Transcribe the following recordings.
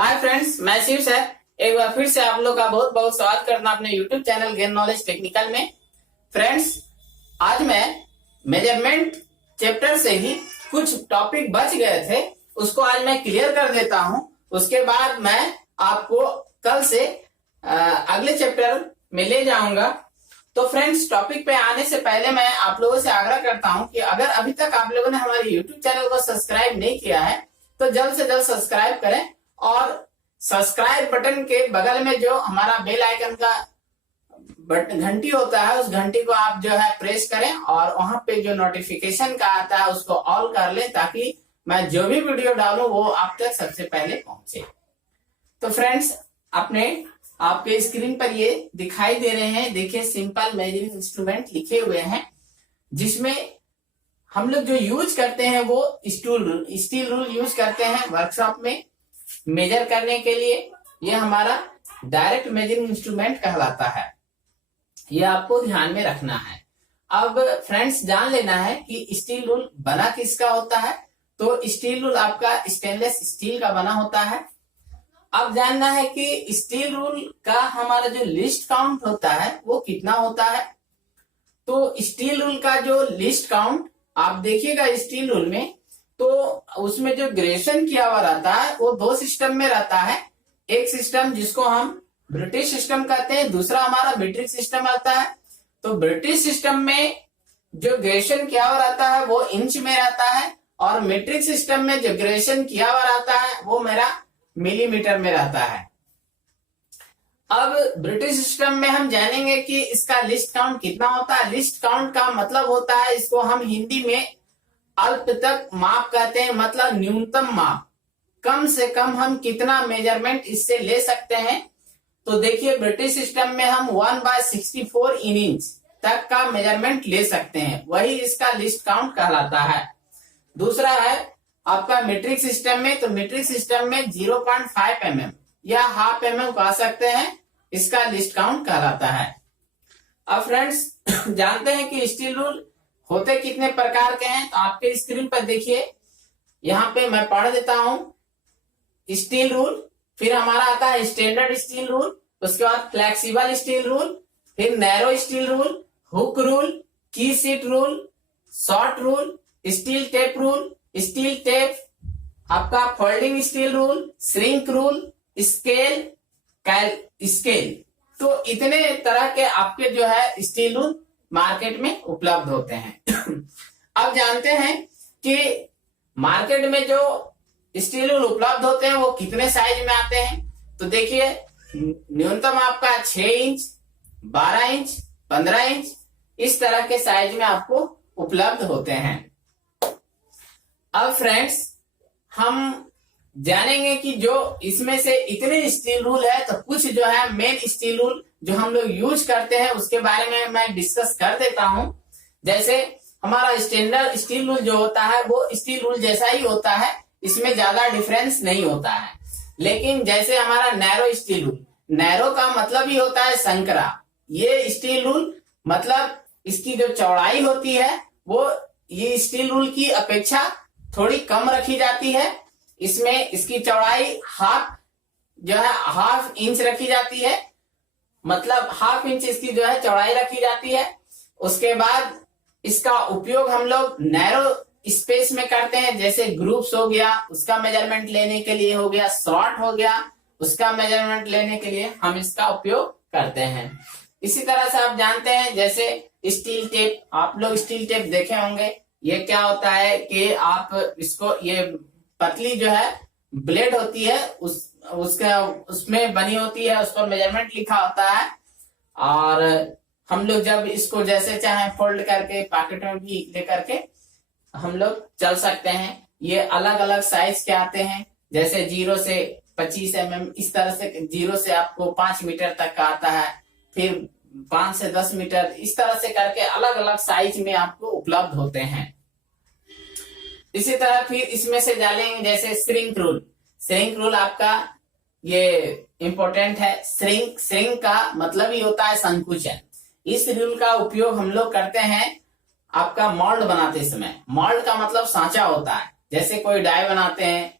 Hi friends, मैं Shiv sir एक बार फिर से आप लोग का बहुत बहुत स्वागत करना अपने YouTube channel gain knowledge technical में। फ्रेंड्स, आज मैं मेजरमेंट चैप्टर से ही कुछ टॉपिक बच गए थे, उसको आज मैं क्लियर कर देता हूं। उसके बाद मैं आपको कल से अगले चैप्टर में ले जाऊंगा। तो फ्रेंड्स, टॉपिक पे आने से पहले मैं आप लोगों से आग्रह करता हूं कि अगर अभी तक आप लोगों ने हमारे यूट्यूब चैनल को सब्सक्राइब नहीं किया है तो जल्द से जल्द सब्सक्राइब करें और सब्सक्राइब बटन के बगल में जो हमारा बेल आइकन का घंटी होता है उस घंटी को आप जो है प्रेस करें और वहां पे जो नोटिफिकेशन का आता है उसको ऑल कर लें ताकि मैं जो भी वीडियो डालूं वो आप तक सबसे पहले पहुंचे। तो फ्रेंड्स, अपने आपके स्क्रीन पर ये दिखाई दे रहे हैं, देखिए सिंपल मेजरिंग इंस्ट्रूमेंट लिखे हुए हैं, जिसमें हम लोग जो यूज करते हैं वो स्टील रूल यूज करते हैं वर्कशॉप में मेजर करने के लिए। ये हमारा डायरेक्ट मेजरिंग इंस्ट्रूमेंट कहलाता है, ये आपको ध्यान में रखना है। अब फ्रेंड्स, जान लेना है कि स्टील रूल बना किसका होता है। तो स्टील रूल आपका स्टेनलेस स्टील का बना होता है। अब जानना है कि स्टील रूल का हमारा जो लिस्ट काउंट होता है वो कितना होता है। तो स्टील रूल का जो लिस्ट काउंट आप देखिएगा स्टील रूल में, तो उसमें जो ग्रेडेशन किया हुआ रहता है वो दो सिस्टम में रहता है। एक सिस्टम जिसको हम ब्रिटिश सिस्टम कहते हैं, दूसरा हमारा मीट्रिक सिस्टम आता है। तो ब्रिटिश सिस्टम में जो ग्रेडेशन किया हुआ रहता है वो इंच में रहता है और मीट्रिक सिस्टम में जो ग्रेडेशन किया हुआ रहता है वो मेरा मिलीमीटर में रहता है। अब ब्रिटिश सिस्टम में हम जानेंगे कि इसका लिस्ट काउंट कितना होता है। लिस्ट काउंट का मतलब होता है, इसको हम हिंदी में अल्प तक माप कहते हैं, मतलब न्यूनतम माप, कम से कम हम कितना मेजरमेंट इससे ले सकते हैं। तो देखिए ब्रिटिश सिस्टम में हम 1/64 इंच तक का मेजरमेंट ले सकते हैं, वही इसका लिस्ट काउंट कहलाता है। दूसरा है आपका मीट्रिक सिस्टम में, तो मीट्रिक सिस्टम में 0.5 mm या हाफ mm कह सकते हैं, इसका लिस्ट काउंट कहलाता है। अब फ्रेंड्स, जानते हैं कि स्टील रूल होते कितने प्रकार के हैं। तो आपके स्क्रीन पर देखिए, यहाँ पे मैं पढ़ देता हूं। स्टील रूल, फिर हमारा आता है स्टैंडर्ड स्टील रूल, उसके बाद फ्लेक्सिबल स्टील रूल, फिर narrow steel rule, hook rule, key seat rule, short rule, steel tape rule, steel tape, आपका folding steel rule, shrink rule, scale, scale. तो इतने तरह के आपके जो है स्टील रूल मार्केट में उपलब्ध होते हैं। अब जानते हैं कि मार्केट में जो स्टील रूल उपलब्ध होते हैं वो कितने साइज में आते हैं। तो देखिए, न्यूनतम आपका 6 इंच, 12 इंच, 15 इंच, इस तरह के साइज में आपको उपलब्ध होते हैं। अब फ्रेंड्स, हम जानेंगे कि जो इसमें से इतने स्टील रूल है, तो कुछ जो है मेन स्टील रूल जो हम लोग यूज करते हैं उसके बारे में मैं डिस्कस कर देता हूं। जैसे हमारा स्टैंडर्ड स्टील रूल जो होता है वो स्टील रूल जैसा ही होता है, इसमें ज्यादा डिफरेंस नहीं होता है। लेकिन जैसे हमारा नैरो स्टील रूल, नैरो का मतलब ही होता है संकरा। ये स्टील रूल मतलब इसकी जो चौड़ाई होती है वो ये स्टील रूल की अपेक्षा थोड़ी कम रखी जाती है। इसमें इसकी चौड़ाई हाफ इंच रखी जाती है, मतलब हाफ इंच इसकी जो है चौड़ाई रखी जाती है। उसके बाद इसका उपयोग हम लोग नैरो स्पेस में करते हैं, जैसे ग्रुप्स हो गया उसका मेजरमेंट लेने के लिए हो गया, शॉर्ट हो गया उसका मेजरमेंट लेने के लिए हम इसका उपयोग करते हैं। इसी तरह से आप जानते हैं जैसे स्टील टेप, आप लोग स्टील टेप देखे होंगे। ये क्या होता है कि आप इसको, ये पतली जो है ब्लेड होती है उसमें बनी होती है, उस पर मेजरमेंट लिखा होता है और हम लोग जब इसको जैसे चाहे फोल्ड करके पॉकेट में भी लेकर के हम लोग चल सकते हैं। ये अलग अलग साइज के आते हैं, जैसे 0 से 25 mm, इस तरह से 0 से आपको 5 मीटर तक का आता है, फिर 5 से 10 मीटर, इस तरह से करके अलग अलग साइज में आपको उपलब्ध होते हैं। इसी तरह फिर इसमें से डालेंगे जैसे श्रिंक रूल। श्रिंक रूल आपका ये इंपॉर्टेंट है। श्रिंक का मतलब ही होता है संकुचन। इस रूल का उपयोग हम लोग करते हैं आपका मोल्ड बनाते समय। मोल्ड का मतलब सांचा होता है, जैसे कोई डाई बनाते हैं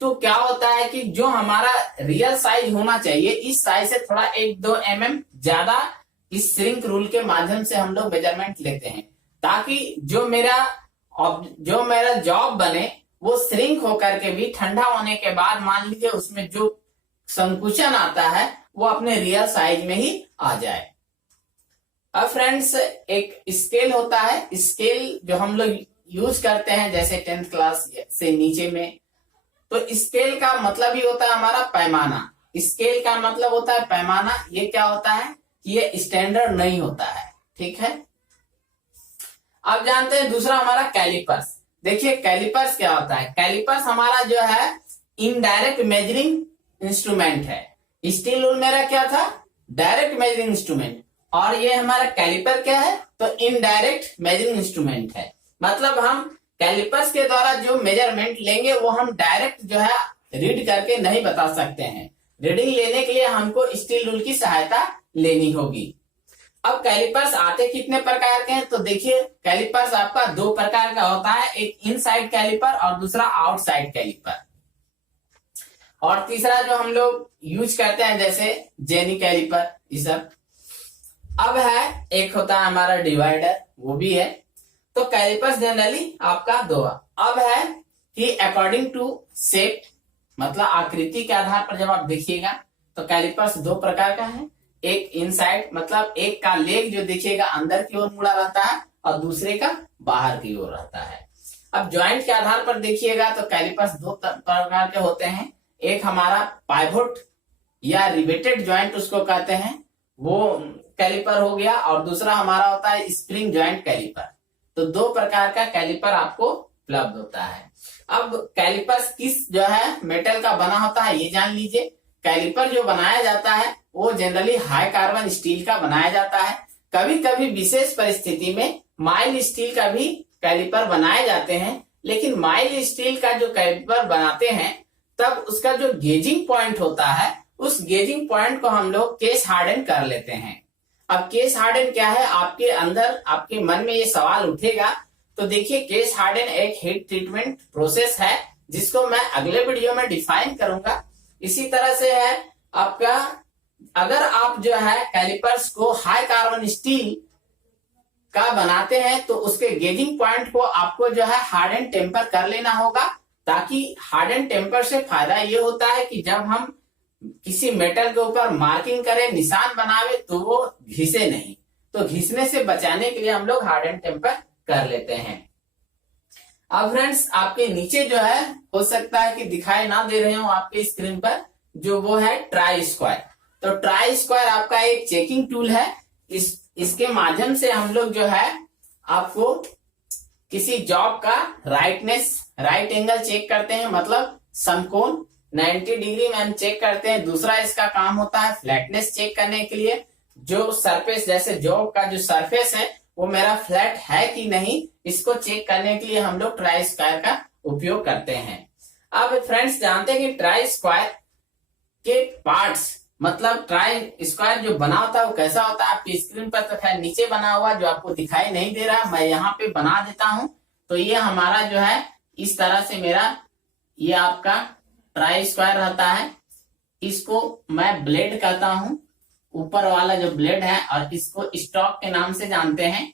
तो क्या होता है कि जो हमारा रियल साइज होना चाहिए इस साइज से थोड़ा 1-2 mm ज्यादा इस श्रिंक रूल के माध्यम से हम लोग मेजरमेंट लेते हैं, ताकि जो मेरा जॉब बने वो श्रिंक होकर के भी ठंडा होने के बाद मान लीजिए उसमें जो संकुचन आता है वो अपने रियल साइज में ही आ जाए। अब फ्रेंड्स एक स्केल होता है, स्केल जो हम लोग यूज करते हैं जैसे 10th क्लास से नीचे में, तो स्केल का मतलब ही होता है हमारा पैमाना। स्केल का मतलब होता है पैमाना। ये क्या होता है कि ये स्टैंडर्ड नहीं होता है, ठीक है। अब जानते हैं दूसरा हमारा कैलिपर्स। देखिए कैलिपर्स क्या होता है। कैलिपर्स हमारा जो है इनडायरेक्ट मेजरिंग इंस्ट्रूमेंट है। स्टील रूल मेरा क्या था, डायरेक्ट मेजरिंग इंस्ट्रूमेंट, और ये हमारा कैलिपर क्या है, तो इनडायरेक्ट मेजरिंग इंस्ट्रूमेंट है। मतलब हम कैलिपर्स के द्वारा जो मेजरमेंट लेंगे वो हम डायरेक्ट जो है रीड करके नहीं बता सकते हैं। रीडिंग लेने के लिए हमको स्टील रूल की सहायता लेनी होगी। अब कैलिपर्स आते कितने प्रकार के हैं, तो देखिए कैलिपर्स आपका 2 प्रकार का होता है, एक इनसाइड कैलिपर और दूसरा आउटसाइड कैलिपर। और तीसरा जो हम लोग यूज करते हैं जैसे जेनी कैलिपर, ये सब। अब है एक होता है हमारा डिवाइडर, वो भी है। तो कैलिपर्स जनरली आपका 2। अब है कि अकॉर्डिंग टू शेप, मतलब आकृति के आधार पर जब आप देखिएगा तो कैलिपर्स 2 प्रकार का है। एक इनसाइड, मतलब एक का लेग जो देखिएगा अंदर की ओर मुड़ा रहता है और दूसरे का बाहर की ओर रहता है। अब जॉइंट के आधार पर देखिएगा तो कैलिपर्स 2 प्रकार के होते हैं। एक हमारा पाइवोट या रिवेटेड जॉइंट उसको कहते हैं, वो कैलिपर हो गया, और दूसरा हमारा होता है स्प्रिंग जॉइंट कैलिपर। तो 2 प्रकार का कैलिपर आपको उपलब्ध होता है। अब कैलिपर्स किस जो है मेटल का बना होता है ये जान लीजिए। कैलिपर जो बनाया जाता है वो जनरली हाई कार्बन स्टील का बनाया जाता है। कभी कभी विशेष परिस्थिति में माइल्ड स्टील का भी कैलिपर बनाए जाते हैं, लेकिन माइल्ड स्टील का जो कैलिपर बनाते हैं तब उसका जो गेजिंग पॉइंट होता है उस गेजिंग पॉइंट को हम लोग केस हार्डन कर लेते हैं। अब केस हार्डन क्या है, आपके अंदर आपके मन में ये सवाल उठेगा, तो देखिए केस हार्डन एक हीट ट्रीटमेंट प्रोसेस है जिसको मैं अगले वीडियो में डिफाइन करूंगा। इसी तरह से है आपका, अगर आप जो है कैलिपर्स को हाई कार्बन स्टील का बनाते हैं तो उसके गेजिंग पॉइंट को आपको जो है हार्डन टेम्पर कर लेना होगा, ताकि हार्डन टेम्पर से फायदा ये होता है कि जब हम किसी मेटल के ऊपर मार्किंग करें, निशान बनावे, तो वो घिसे नहीं। तो घिसने से बचाने के लिए हम लोग हार्डन टेम्पर कर लेते हैं। अब फ्रेंड्स आपके नीचे जो है हो सकता है कि दिखाई ना दे रहे हो आपके स्क्रीन पर, जो वो है ट्राई स्क्वायर। तो ट्राई स्क्वायर आपका एक चेकिंग टूल है। इसके माध्यम से हम लोग जो है आपको किसी जॉब का राइट एंगल चेक करते हैं, मतलब समकोण 90 डिग्री में हम चेक करते हैं। दूसरा इसका काम होता है फ्लैटनेस चेक करने के लिए, जो सरफेस जैसे जॉब का जो सरफेस है वो मेरा फ्लैट है कि नहीं, इसको चेक करने के लिए हम लोग ट्राई स्क्वायर का उपयोग करते हैं। अब फ्रेंड्स जानते हैं कि ट्राई स्क्वायर के पार्ट्स, मतलब ट्राई स्क्वायर जो बना होता है वो कैसा होता है। आपकी स्क्रीन पर तो खैर नीचे बना हुआ जो आपको दिखाई नहीं दे रहा, मैं यहाँ पे बना देता हूं। तो ये हमारा जो है इस तरह से मेरा ये आपका ट्राई स्क्वायर रहता है। इसको मैं ब्लेड कहता हूं, ऊपर वाला जो ब्लेड है, और इसको स्टॉक के नाम से जानते हैं।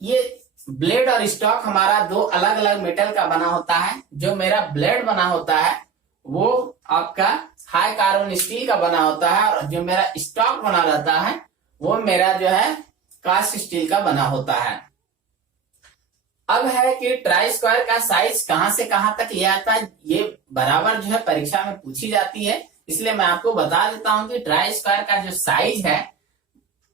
ये ब्लेड और स्टॉक हमारा 2 अलग अलग मेटल का बना होता है। जो मेरा ब्लेड बना होता है वो आपका हाई कार्बन स्टील का बना होता है, और जो मेरा स्टॉक बना रहता है वो मेरा जो है कास्ट स्टील का बना होता है। अब है कि ट्राई स्क्वायर का साइज कहां से कहां तक ले आता है, ये बराबर जो है परीक्षा में पूछी जाती है, इसलिए मैं आपको बता देता हूं कि ट्राई स्क्वायर का जो साइज है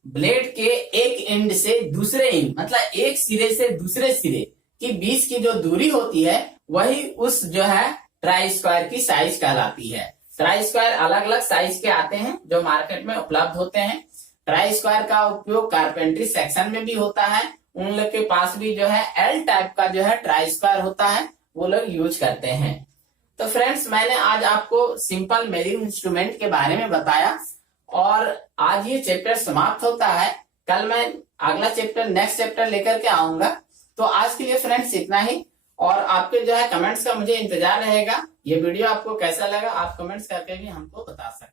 ब्लेड के एक एंड से दूसरे एंड, मतलब एक सिरे से दूसरे सिरे की बीच की जो दूरी होती है वही उस जो है ट्राई स्क्वायर की साइज कहलाती है। ट्राई स्क्वायर अलग अलग साइज के आते हैं जो मार्केट में उपलब्ध होते हैं। ट्राई स्क्वायर का उपयोग कारपेंट्री सेक्शन में भी होता है। उन लोग के पास भी जो है एल टाइप का जो है ट्राई स्क्वायर होता है, वो लोग यूज करते हैं। तो फ्रेंड्स मैंने आज आपको सिंपल मेजरिंग इंस्ट्रूमेंट के बारे में बताया, और आज ये चैप्टर समाप्त होता है। कल मैं अगला चैप्टर नेक्स्ट चैप्टर लेकर के आऊंगा। तो आज के लिए फ्रेंड्स इतना ही, और आपके जो है कमेंट्स का मुझे इंतजार रहेगा। ये वीडियो आपको कैसा लगा आप कमेंट्स करके भी हमको बता सकते हैं।